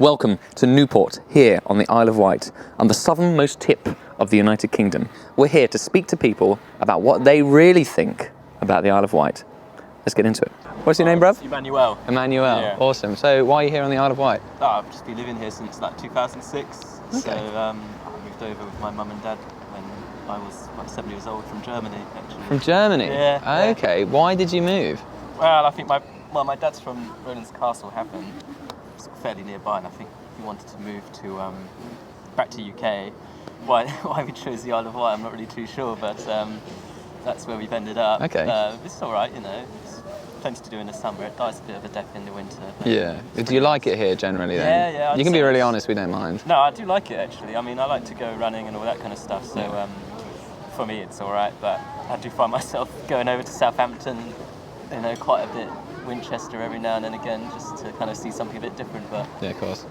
Welcome to Newport, here on the Isle of Wight, on the southernmost tip of the United Kingdom. We're here to speak to people about what they really think about the Isle of Wight. Let's get into it. What's your name, bruv? Emmanuel. Emmanuel, Yeah. Awesome. So why are you here on the Isle of Wight? I've just been living here since like 2006. Okay. So I moved over with my mum and dad when I was like 7 years old from Germany, actually. From Germany? Yeah. Okay, why did you move? Well, I think my dad's from Rowlands Castle, Havant, sort of fairly nearby, and I think he wanted to move to back to UK. Why we chose the Isle of Wight, I'm not really too sure, but that's where we've ended up. Okay. It's all right, you know. It's plenty to do in the summer. It dies a bit of a death in the winter. Yeah. Do you like it here generally then? Yeah. You can be really honest, we don't mind. No, I do like it actually. I mean, I like to go running and all that kind of stuff. So for me, it's all right. But I do find myself going over to Southampton, you know, quite a bit. Winchester every now and then again, just to kind of see something a bit different. But Yeah, of course.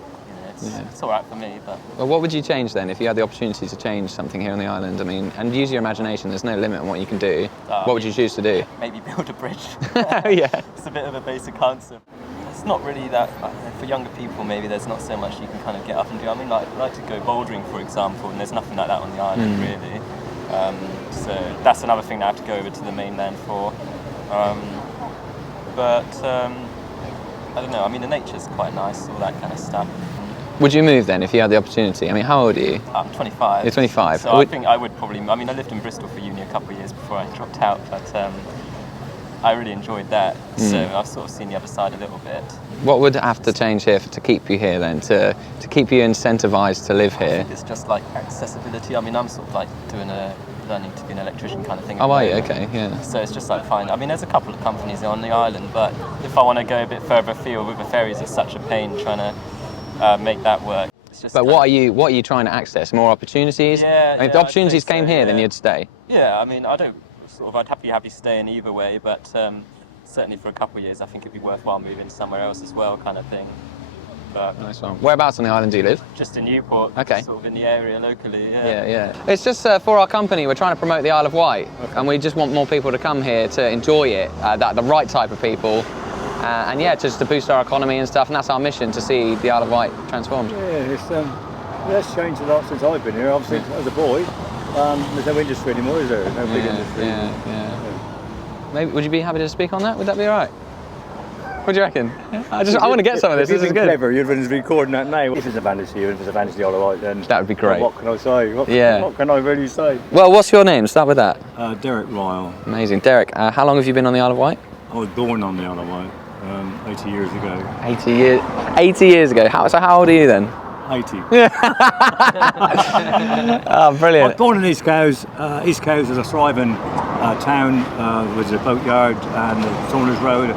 you know, it's all right for me. But Well, what would you change then if you had the opportunity to change something here on the island? I mean, and use your imagination, there's no limit on what you can do. What would you choose to do? maybe build a bridge. Yeah. It's a bit of a basic answer. It's not really that, for younger people maybe there's not so much you can kind of get up and do. I mean, like, I like to go bouldering, for example, and there's nothing like that on the island really. So that's another thing that I have to go over to the mainland for. But I don't know, I mean, the nature's quite nice, all that kind of stuff. Would you move then if you had the opportunity? I mean, how old are you? I'm 25. You're 25. So I think I would probably, I mean, I lived in Bristol for uni a couple of years before I dropped out, but I really enjoyed that. So I've sort of seen the other side a little bit. What would have to change here to keep you here then, to keep you incentivised to live here? It's just like accessibility. I mean, I'm sort of like doing learning to be an electrician kind of thing. Oh, are you? Okay, yeah. So it's just like fine. I mean, there's a couple of companies on the island, but if I want to go a bit further afield with the ferries, it's such a pain trying to make that work. It's just But what are you trying to access? More opportunities? Yeah, I mean, if yeah, the I'd opportunities say so, came here, then yeah. you'd stay. Yeah, I mean, I'd be happy staying either way, but certainly for a couple of years, I think it'd be worthwhile moving somewhere else as well, kind of thing. But Nice one. Whereabouts on the island do you live? just in Newport, Okay. sort of in the area locally. Yeah. Yeah. It's just for our company, we're trying to promote the Isle of Wight, and we just want more people to come here to enjoy it, the right type of people, and yeah, just to boost our economy and stuff, and that's our mission, to see the Isle of Wight transformed. Yeah, it's changed a lot since I've been here. Obviously, as a boy, there's no industry anymore, is there? No big industry. Yeah. Maybe would you be happy to speak on that? Would that be all right? What do you reckon? I want to get some of this. This is good. Clever, you'd been recording that now. If it's advantage to you, if it's advantage to the Isle of Wight, then That would be great. What can I say? What can I really say? Well, what's your name? Start with that. Derek Ryle. Amazing, Derek. How long have you been on the Isle of Wight? I was born on the Isle of Wight 80 years ago. 80 years. 80 years ago. How old are you then? 80. Oh, I brilliant. was born in East Cowes. East Cowes is a thriving town with a boatyard and the Saunders Road,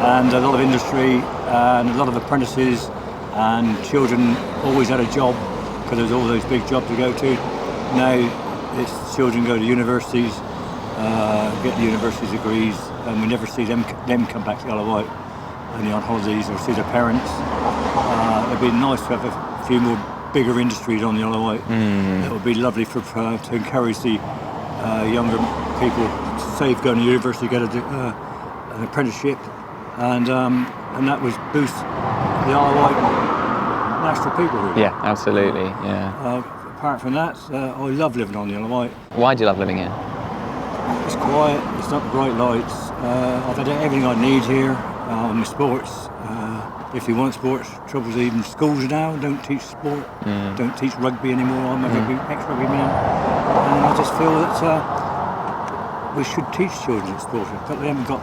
and a lot of industry and a lot of apprentices, and children always had a job because there was all those big jobs to go to. Now it's children go to universities, get the university degrees, and we never see them come back to the Isle of Wight only on holidays or see their parents. It'd be nice to have a few more bigger industries on the Isle of Wight. It would be lovely to encourage the younger people to save going to university, get an apprenticeship, and that would boost the Isle of Wight national people. Really. Yeah, absolutely. Yeah. Apart from that, I love living on the Isle of Wight. Why do you love living here? It's quiet, it's not bright lights. I've had everything I need here. My sports, if you want sports, troubles even schools now don't teach sport, don't teach rugby anymore. I'm a ex-rugby man, and I just feel that we should teach children sport, but they haven't got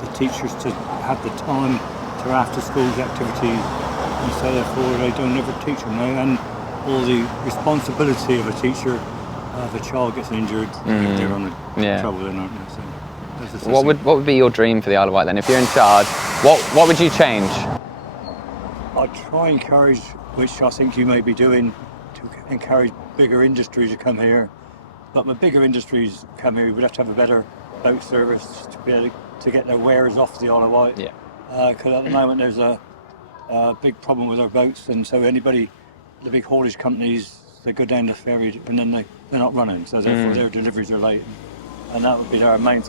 the teachers to have the time to after schools activities, and so therefore they don't ever teach them now, and all the responsibility of a teacher, if a child gets injured, they're on the trouble then, aren't they? So, What would be your dream for the Isle of Wight then? If you're in charge, what would you change? I'd try and encourage, which I think you may be doing, to encourage bigger industries to come here. But when bigger industries come here, we'd have to have a better boat service to be able to get their wares off the Isle of Wight. Yeah. Because at the moment there's a big problem with our boats, and so the big haulage companies, they go down the ferry and then they're not running, so therefore their deliveries are late. And that would be their main.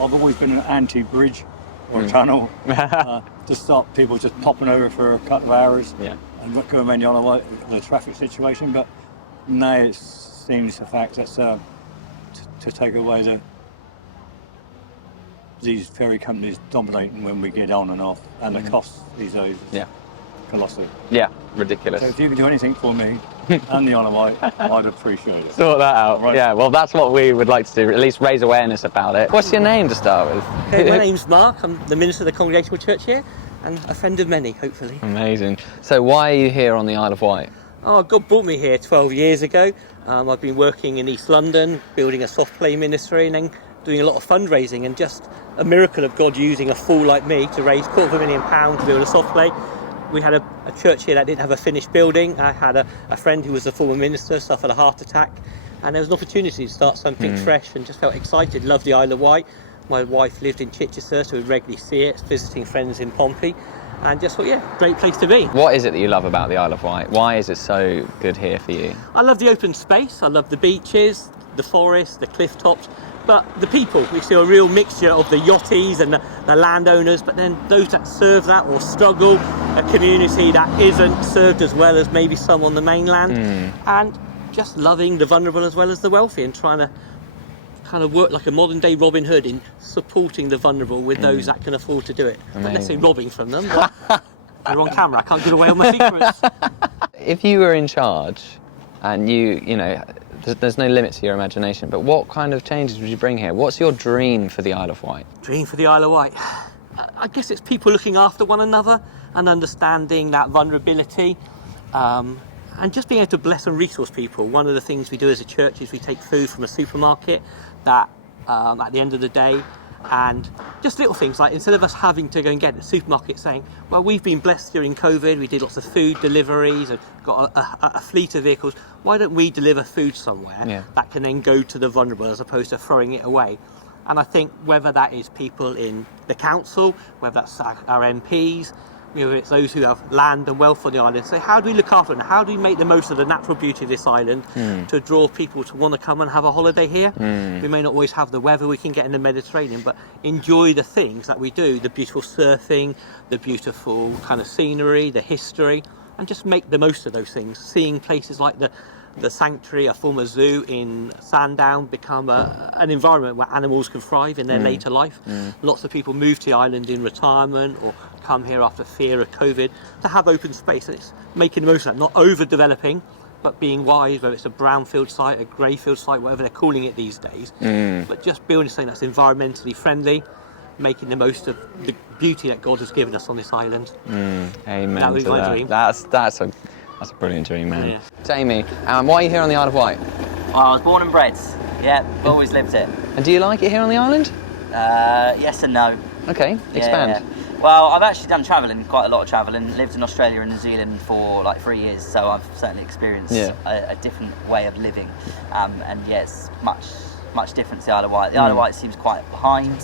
I've always been an anti-bridge or tunnel to stop people just popping over for a couple of hours. Yeah. and recommend the Isle of Wight, the traffic situation, but now it seems the fact that to take away these ferry companies dominating when we get on and off, and the costs these days. Yeah. Colossal. Yeah, ridiculous. So if you can do anything for me and the Isle of Wight, I'd appreciate it. Sort that out. Right. Yeah, well, that's what we would like to do, at least raise awareness about it. What's your name to start with? Okay, my name's Mark. I'm the minister of the Congregational Church here, and a friend of many, hopefully. Amazing. So why are you here on the Isle of Wight? Oh, God brought me here 12 years ago. I've been working in East London, building a soft play ministry, and then doing a lot of fundraising, and just a miracle of God using a fool like me to raise £250,000 to build a soft play. We had a church here that didn't have a finished building. I had a friend who was a former minister, suffered a heart attack, and there was an opportunity to start something fresh, and just felt excited. Loved the Isle of Wight. My wife lived in Chichester, so we regularly see it, visiting friends in Pompey, and just thought, yeah, great place to be. What is it that you love about the Isle of Wight? Why is it so good here for you? I love the open space. I love the beaches, the forest, the cliff tops, but the people. We see a real mixture of the yachties and the landowners, but then those that serve that or struggle, a community that isn't served as well as maybe some on the mainland, and just loving the vulnerable as well as the wealthy, and trying to kind of work like a modern day Robin Hood in supporting the vulnerable with those that can afford to do it. Not necessarily robbing from them, but they're on camera, I can't give away all my secrets. If you were in charge and you know, there's no limit to your imagination, but what kind of changes would you bring here? What's your dream for the Isle of Wight? Dream for the Isle of Wight? I guess it's people looking after one another and understanding that vulnerability, and just being able to bless and resource people. One of the things we do as a church is we take food from a supermarket that at the end of the day, and just little things like, instead of us having to go and get a supermarket, saying, well, we've been blessed during COVID, we did lots of food deliveries and got a fleet of vehicles, why don't we deliver food somewhere that can then go to the vulnerable as opposed to throwing it away? And I think whether that is people in the council, whether that's our MPs, whether it's those who have land and wealth on the island, so how do we look after it, and how do we make the most of the natural beauty of this island to draw people to want to come and have a holiday here? We may not always have the weather we can get in the Mediterranean, but enjoy the things that we do, the beautiful surfing, the beautiful kind of scenery, the history, and just make the most of those things. Seeing places like the sanctuary, a former zoo in Sandown, become an environment where animals can thrive in their later life. Lots of people move to the island in retirement or come here after fear of COVID to have open space. And it's making the most of that, not overdeveloping, but being wise, whether it's a brownfield site, a greyfield site, whatever they're calling it these days, but just building something that's environmentally friendly, making the most of the beauty that God has given us on this island. Amen That was to my that. dream. That's a brilliant dream, man. Yeah. Jamie, why are you here on the Isle of Wight? I was born and bred. Yeah, always lived it. And do you like it here on the island? Yes and no. Okay, expand. Yeah. Well, I've actually done travelling, quite a lot of travelling. Lived in Australia and New Zealand for like 3 years, so I've certainly experienced a different way of living. And yes, much different to the Isle of Wight. The Isle of Wight seems quite behind.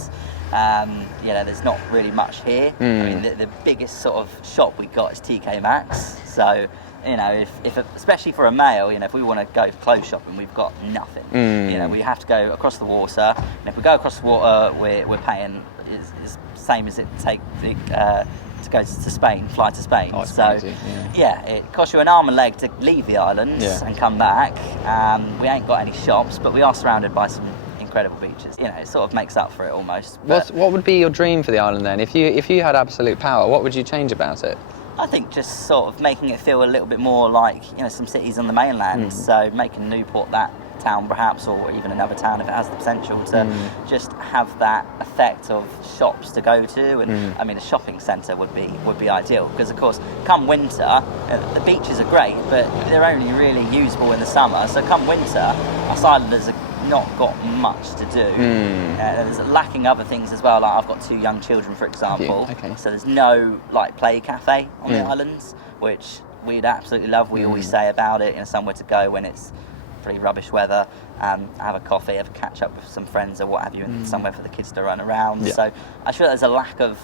You know, there's not really much here. I mean, the biggest sort of shop we got is TK Maxx. So, you know, if especially for a male, you know, if we want to go clothes shopping, we've got nothing. You know, we have to go across the water, and if we go across the water, we're paying is same as it take to go to Spain, fly to Spain. Oh, it's so crazy, yeah, it costs you an arm and leg to leave the islands and come back. We ain't got any shops, but we are surrounded by some incredible beaches. You know, it sort of makes up for it almost. What would be your dream for the island then? If you had absolute power, what would you change about it? I think just sort of making it feel a little bit more like, you know, some cities on the mainland. So making Newport that town perhaps, or even another town if it has the potential to just have that effect of shops to go to. And I mean, a shopping centre would be ideal, because of course come winter the beaches are great, but they're only really usable in the summer. So come winter, us islanders are not got much to do. There's lacking other things as well. Like I've got 2 young children, for example. Okay. So there's no like play cafe on the islands, which we'd absolutely love. We always say about it, you know, somewhere to go when it's pretty rubbish weather, have a coffee, have a catch up with some friends or what have you, and somewhere for the kids to run around. So I feel there's a lack of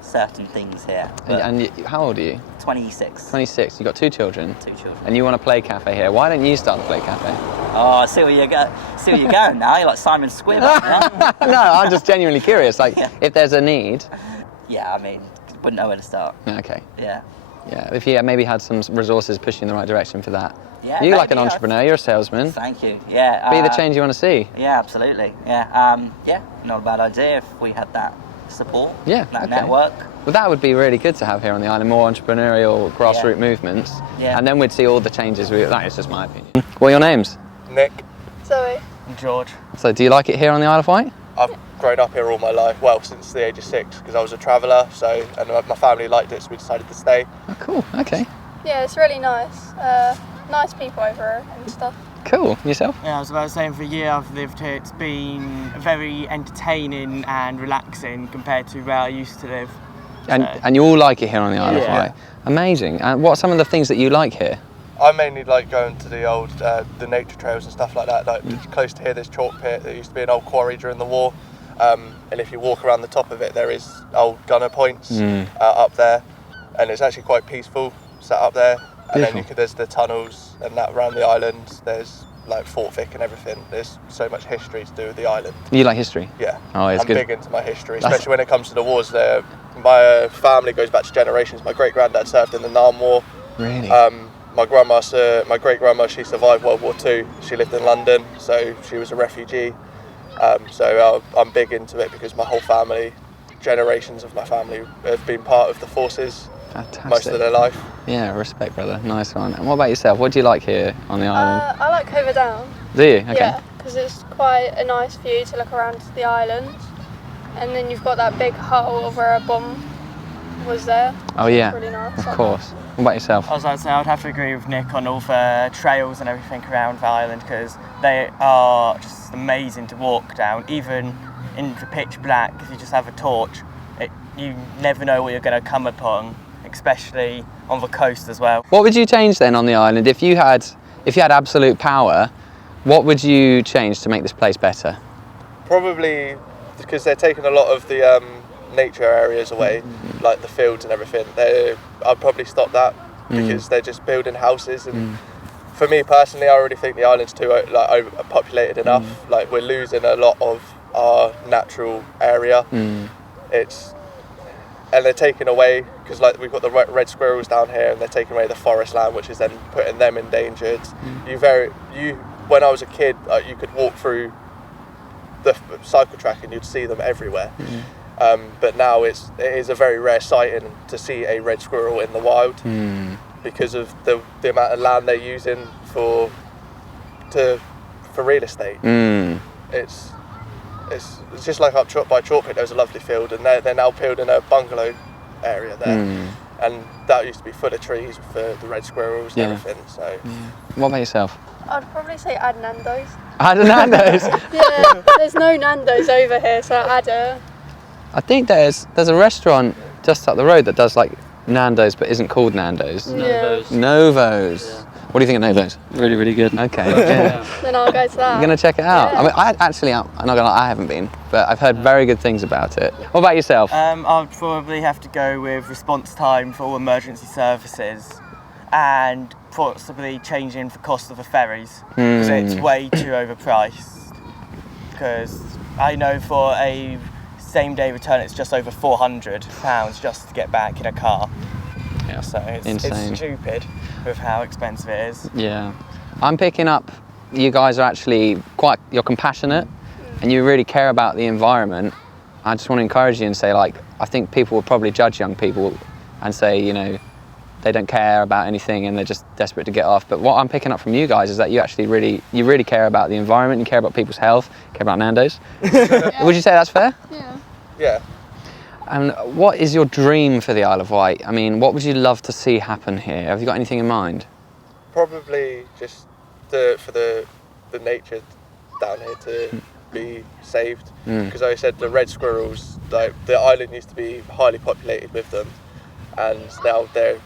certain things here. And how old are you? 26. 26. You've got 2 children. 2 children. And you want a play cafe here. Why don't you start a play cafe? Oh, I see where you're going now. You're like Simon Squibb. Yeah? No, I'm just genuinely curious. Like, if there's a need. Yeah, I mean, wouldn't know where to start. Okay. Yeah. Yeah, if you maybe had some resources pushing in the right direction for that. Yeah, You're like an maybe, yeah. entrepreneur, you're a salesman. Thank you. Yeah. Be the change you want to see. Yeah, absolutely. Yeah. Yeah, not a bad idea if we had that support, Yeah, that okay. network. Well, that would be really good to have here on the island, more entrepreneurial grassroots movements. Yeah. And then we'd see all the changes. That is just my opinion. What are your names? Nick. Zoe. George. So do you like it here on the Isle of Wight? I've grown up here all my life, well, since the age of 6, because I was a traveller, and my family liked it, so we decided to stay. Oh, cool, okay. Yeah, it's really nice. Nice people over here and stuff. Cool, yourself? Yeah, I was about to say, for a year I've lived here, it's been very entertaining and relaxing compared to where I used to live. And you all like it here on the Isle of Yeah. Wight? Amazing. And what are some of the things that you like here? I mainly like going to the old, the nature trails and stuff like that. Like close to here, there's Chalk Pit. There used to be an old quarry during the war. And if you walk around the top of it, there is old gunner points up there. And it's actually quite peaceful, sat up there. And then there's the tunnels and that around the island. There's like Fort Vic and everything. There's so much history to do with the island. You like history? Yeah. Oh, it's I'm good. big into my history, especially when it comes to the wars. My family goes back to generations. My great granddad served in the Nam War. Really? My great grandma, she survived World War II. She lived in London, so she was a refugee. So I'm big into it because my whole family, generations of my family, have been part of the forces. Fantastic. Most of their life. Yeah, respect, brother. Nice one. And what about yourself? What do you like here on the island? I like Over Down. Do you? Okay. Yeah, because it's quite a nice view to look around the island. And then you've got that big hull of where a bomb was there. Oh yeah, Really nice. of course. What about yourself? I was about to say, I'd have to agree with Nick on all the trails and everything around the island, because they are just amazing to walk down, even in the pitch black. If you just have a torch, you never know what you're going to come upon, especially on the coast as well. What would you change then on the island if you had absolute power? What would you change to make this place better? Probably because they're taking a lot of the nature areas away, like the fields and everything. I'd probably stop that because they're just building houses. And for me personally, I already think the island's too overpopulated enough. Like we're losing a lot of our natural area. And they're taking away, because like we've got the red squirrels down here, and they're taking away the forest land, which is then putting them endangered. When I was a kid, you could walk through the cycle track and you'd see them everywhere. But now it is a very rare sighting to see a red squirrel in the wild because of the amount of land they're using for real estate. It's just like up by Chalk Pit, there's a lovely field, and they're now building a bungalow area there. And that used to be full of trees for the red squirrels and everything. So. What about yourself? I'd probably say add Nando's. Add a Nando's? Yeah, there's no Nando's over here, so add a... I think there's a restaurant just up the road that does like Nando's but isn't called Nando's. Novos. Novos. Yeah. What do you think of Novos? Really, really good. Okay. Yeah. Then I'll go to that. You're going to check it out? Yeah. I mean, I'm not going to lie, I haven't been, but I've heard very good things about it. What about yourself? I'd probably have to go with response time for all emergency services, and possibly changing the cost of the ferries, because it's way too overpriced. Because I know for a same-day return it's just over £400 just to get back in a car. Yeah. So it's Insane. stupid with how expensive it is. Yeah. I'm picking up you guys are actually you're compassionate and you really care about the environment. I just want to encourage you and say, like, I think people will probably judge young people and say, you know, they don't care about anything and they're just desperate to get off. But what I'm picking up from you guys is that you actually really care about the environment, you care about people's health, care about Nando's. Yeah. Would you say that's fair? Yeah. Yeah. And what is your dream for the Isle of Wight? I mean, what would you love to see happen here? Have you got anything in mind? Probably just for the nature down here to be saved. Because like I said, the red squirrels, like the island used to be highly populated with them, and now they're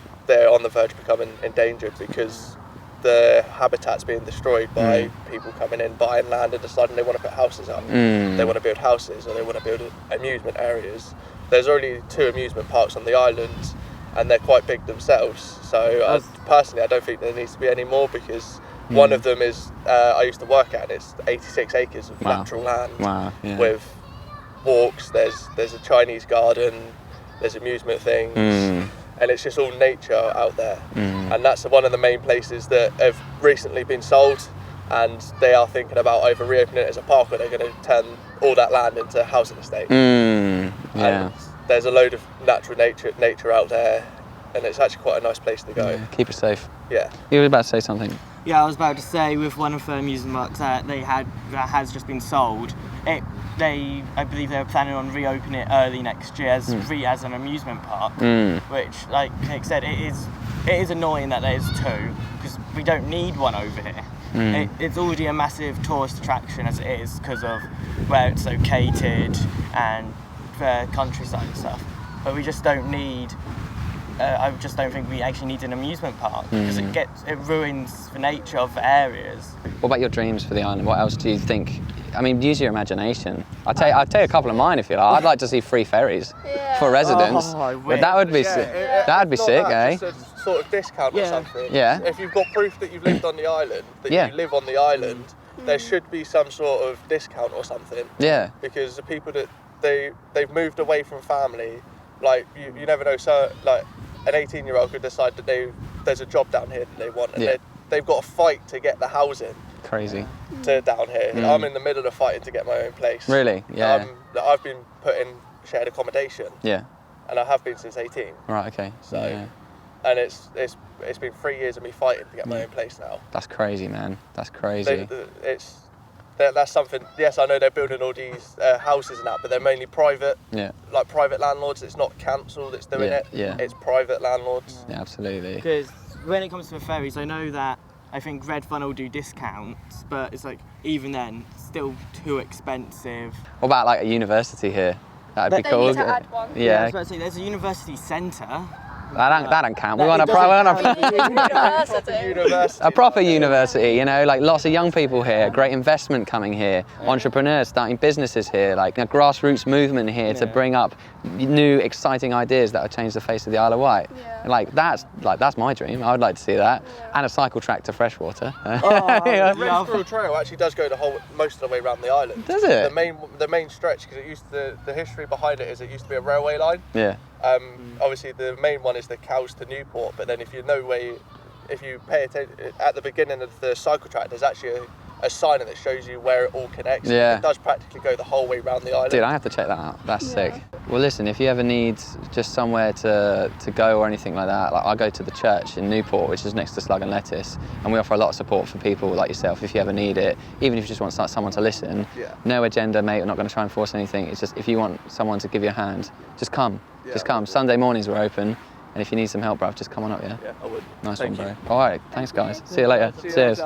on the verge of becoming endangered because the habitat's being destroyed by people coming in, buying land and deciding they want to put houses up. They want to build houses or they want to build amusement areas. There's only 2 amusement parks on the island and they're quite big themselves. So personally, I don't think there needs to be any more because one of them is, I used to work at, and it's 86 acres of natural land with walks, there's a Chinese garden, there's amusement things, and it's just all nature out there. And that's one of the main places that have recently been sold, and they are thinking about either reopening it as a park or they're going to turn all that land into housing estate. Yeah. And there's a load of natural nature out there, and it's actually quite a nice place to go. Yeah, keep it safe. Yeah. You were about to say something. Yeah, I was about to say, with one of the amusement parks that has just been sold, I believe they were planning on reopening it early next year as an amusement park, which, like Nick said, it is annoying that there's two, because we don't need one over here. It's already a massive tourist attraction as it is because of where it's located and the countryside and stuff, but we just don't need. I just don't think we actually need an amusement park because it ruins the nature of the areas. What about your dreams for the island? What else do you think? I mean, use your imagination. I'll tell you a couple of mine if you like. I'd like to see free ferries for residents. But that would be that'd be sick, eh? Just a sort of discount or something. Yeah. If you've got proof that you've lived on the island, that you live on the island, there should be some sort of discount or something. Yeah. Because the people that they've moved away from family, like you never know. So like an 18-year-old could decide that there's a job down here that they want, and they've got to fight to get the housing. Crazy. To down here. I'm in the middle of fighting to get my own place. Really? Yeah. I've been put in shared accommodation. Yeah. And I have been since 18. Right. Okay. So, and it's been 3 years of me fighting to get my own place now. That's crazy, man. That's crazy. That's something. Yes, I know they're building all these houses and that, but they're mainly private. Yeah. Like private landlords. It's not council that's doing it. Yeah. It's private landlords. Yeah, absolutely. Because when it comes to the ferries, I know that. I think Red Fun will do discounts, but it's like, even then, still too expensive. What about like a university here? That'd be cool. Need to add one. Yeah, I was about to say, there's a university centre. That don't count. We want a proper university, you know, like lots of young people here, great investment coming here, entrepreneurs starting businesses here, like a grassroots movement here to bring up new exciting ideas that will change the face of the Isle of Wight. Yeah. Like that's my dream. I would like to see that, and a cycle track to freshwater. The Red Squirrel Trail actually does go most of the way around the island. Does it? The main stretch, because the history behind it is it used to be a railway line. Yeah. Obviously the main one is the Cows to Newport, but then if you pay attention at the beginning of the cycle track, there's actually a sign that shows you where it all connects. Yeah. It does practically go the whole way around the island. Dude, I have to check that out. That's sick. Well, listen, if you ever need just somewhere to go or anything like that, like I go to the church in Newport, which is next to Slug and Lettuce, and we offer a lot of support for people like yourself if you ever need it, even if you just want someone to listen. Yeah. No agenda, mate. We're not going to try and force anything. It's just if you want someone to give you a hand, just come. Yeah, just come. Sunday mornings we're open, and if you need some help, bruv, just come on up, yeah? Yeah, I would. Nice one, bro. All right, thanks, guys. See you later. Cheers.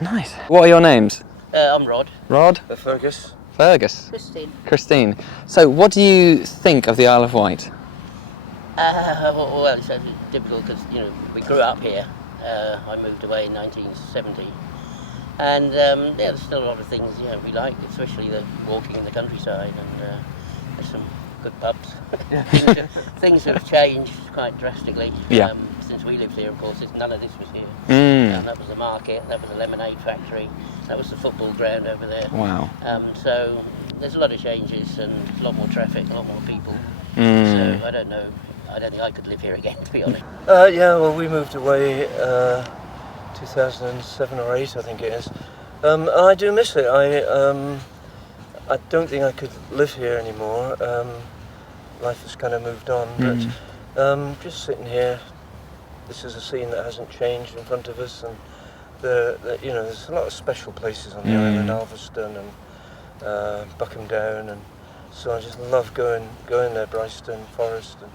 Nice. What are your names? I'm Rod. Rod? Fergus. Fergus. Christine. Christine. So, what do you think of the Isle of Wight? Well, it's difficult because, we grew up here. I moved away in 1970. And, there's still a lot of things, we like, especially the walking in the countryside, and there's some good pubs. Things have changed quite drastically. Yeah. Since we lived here, of course, none of this was here. That was the market, that was the lemonade factory, that was the football ground over there. Wow. So there's a lot of changes and a lot more traffic, a lot more people. So I don't know, I don't think I could live here again, to be honest. Well, we moved away 2007 or 8, I think it is. I do miss it. I don't think I could live here anymore. Life has kind of moved on, but just sitting here, this is a scene that hasn't changed in front of us, and there's a lot of special places on the island, Alveston and Buckham Down, and so I just love going there, Bryston, Forest, and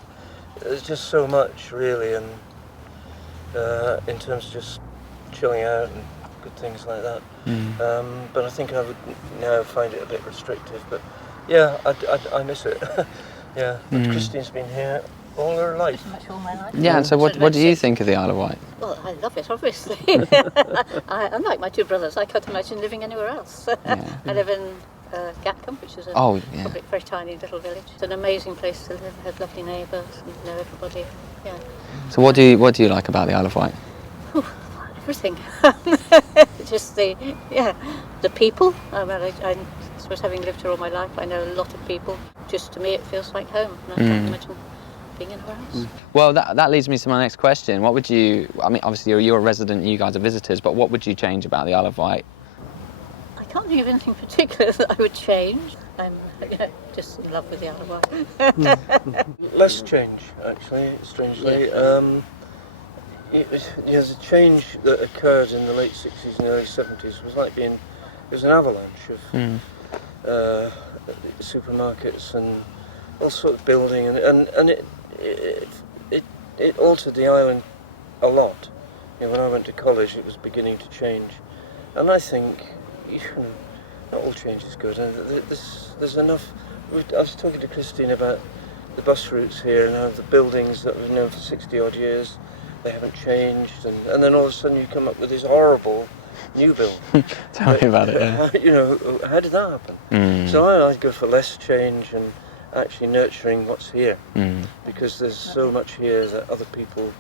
there's just so much really, and in terms of just chilling out and good things like that. But I think I would now find it a bit restrictive, but yeah, I miss it. Yeah, but Christine's been here all her life. Pretty much all my life. Yeah, and so what do you think of the Isle of Wight? Well, I love it, obviously. Unlike my two brothers, I can't imagine living anywhere else. I live in Gatcombe, which is a very tiny little village. It's an amazing place to live. I have lovely neighbours and know everybody. Yeah. So what do you like about the Isle of Wight? Everything. Just the people. I suppose having lived here all my life, I know a lot of people. just to me it feels like home. And I can't imagine being anywhere else. Well, that leads me to my next question. What would you, I mean, obviously you're a resident, you guys are visitors, but what would you change about the Isle of Wight? I can't think of anything particular that I would change. I'm just in love with the Isle of Wight. Less change, actually, strangely. There's a change that occurred in the late 60s and early 70s. It was like it was an avalanche of supermarkets and all sorts of building, and it altered the island a lot. When I went to college, it was beginning to change, and I think not all change is good. There's enough. I was talking to Christine about the bus routes here and how the buildings that we've known for 60 odd years, they haven't changed, and then all of a sudden you come up with this horrible new build. Tell me about it. Yeah. How did that happen? So I'd go for less change and actually nurturing what's here, because there's so much here that other people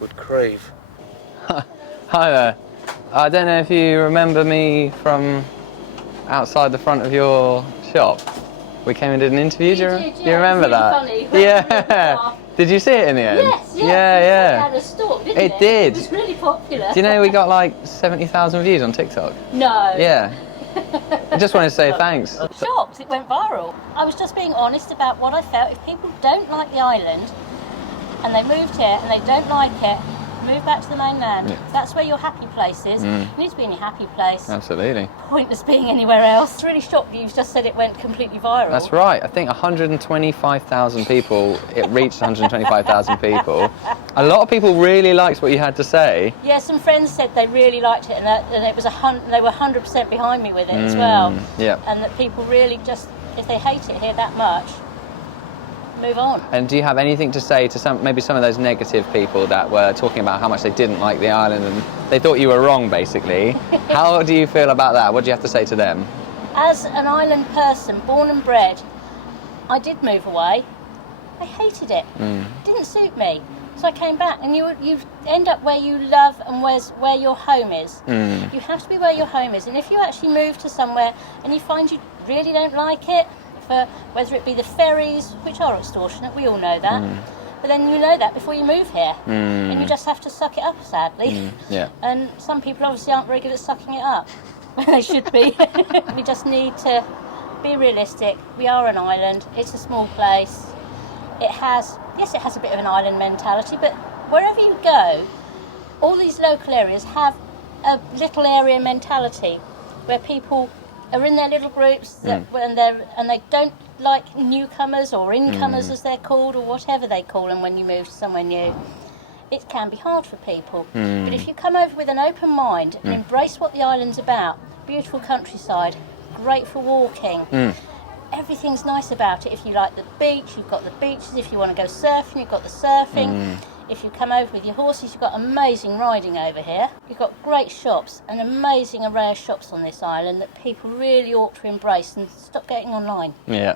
would crave. Hi there. I don't know if you remember me from outside the front of your shop. We came and did an interview. Do you remember that? Funny. Yeah. Did you see it in the end? Yes. Yeah. It had a stalk, didn't it? It did. It was really popular. Do you know we got like 70,000 views on TikTok? No. Yeah. I just wanted to say thanks. Shocked, it went viral. I was just being honest about what I felt. If people don't like the island and they moved here and they don't like it, move back to the mainland. Yeah. That's where your happy place is. You need to be in your happy place. Absolutely. Pointless being anywhere else. It's really shocked you just said it went completely viral. That's right. I think 125,000 people, it reached 125,000 people. A lot of people really liked what you had to say. Yeah, some friends said they really liked it, and it was they were 100% behind me with it as well. Yeah. And that people really just, if they hate it here that much, move on. And do you have anything to say to maybe some of those negative people that were talking about how much they didn't like the island and they thought you were wrong, basically? How do you feel about that? What do you have to say to them? As an island person, born and bred, I did move away. I hated it. It didn't suit me. So I came back, and you end up where you love and where your home is. You have to be where your home is. And if you actually move to somewhere and you find you really don't like it, whether it be the ferries, which are extortionate, we all know that. But then you know that before you move here, and you just have to suck it up, sadly. And some people obviously aren't very good at sucking it up, when they should be. We just need to be realistic. We are an island. It's a small place. It has a bit of an island mentality, but wherever you go, all these local areas have a little area mentality where people are in their little groups and they don't like newcomers or incomers as they're called, or whatever they call them when you move to somewhere new. It can be hard for people. But if you come over with an open mind and embrace what the island's about, beautiful countryside, great for walking, everything's nice about it. If you like the beach, you've got the beaches. If you want to go surfing, you've got the surfing. If you come over with your horses, you've got amazing riding over here. You've got great shops, an amazing array of shops on this island that people really ought to embrace, and stop getting online. Yeah.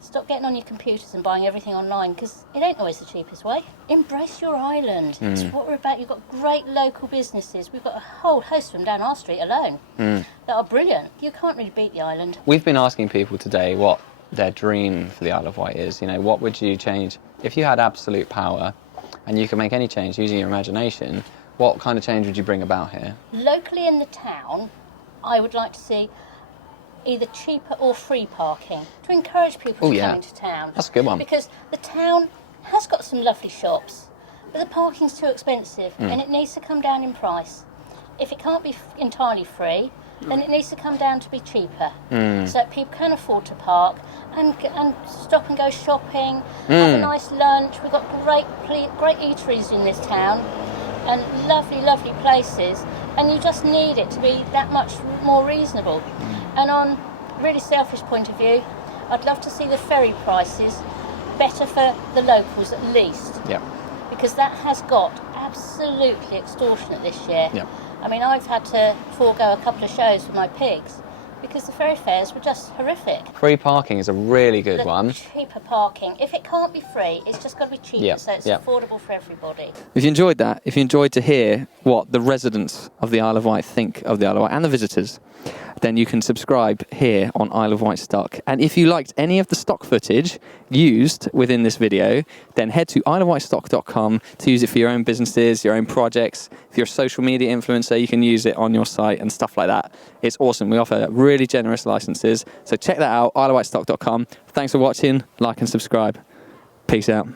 Stop getting on your computers and buying everything online, because it ain't always the cheapest way. Embrace your island. It's what we're about. You've got great local businesses. We've got a whole host of them down our street alone that are brilliant. You can't really beat the island. We've been asking people today what their dream for the Isle of Wight is. What would you change if you had absolute power and you could make any change using your imagination? What kind of change would you bring about here? Locally in the town, I would like to see either cheaper or free parking to encourage people to come into town. That's a good one. Because the town has got some lovely shops, but the parking's too expensive and it needs to come down in price. If it can't be entirely free, then it needs to come down to be cheaper, so that people can afford to park and stop and go shopping, have a nice lunch. We've got great eateries in this town and lovely, lovely places, and you just need it to be that much more reasonable. And on a really selfish point of view, I'd love to see the ferry prices better for the locals at least. Yeah. Because that has got absolutely extortionate this year. Yeah. I mean, I've had to forego a couple of shows for my pigs because the ferry fares were just horrific. Free parking is a really good The one. cheaper parking. If it can't be free, it's just got to be cheaper, Yeah, so it's yeah. affordable for everybody. If you enjoyed that, if you enjoyed to hear what the residents of the Isle of Wight think of the Isle of Wight and the visitors, then you can subscribe here on Isle of Wight Stock. And if you liked any of the stock footage used within this video, then head to isleofwightstock.com to use it for your own businesses, your own projects. If you're a social media influencer, you can use it on your site and stuff like that. It's awesome. We offer really generous licenses. So check that out, isleofwightstock.com. Thanks for watching. Like and subscribe. Peace out.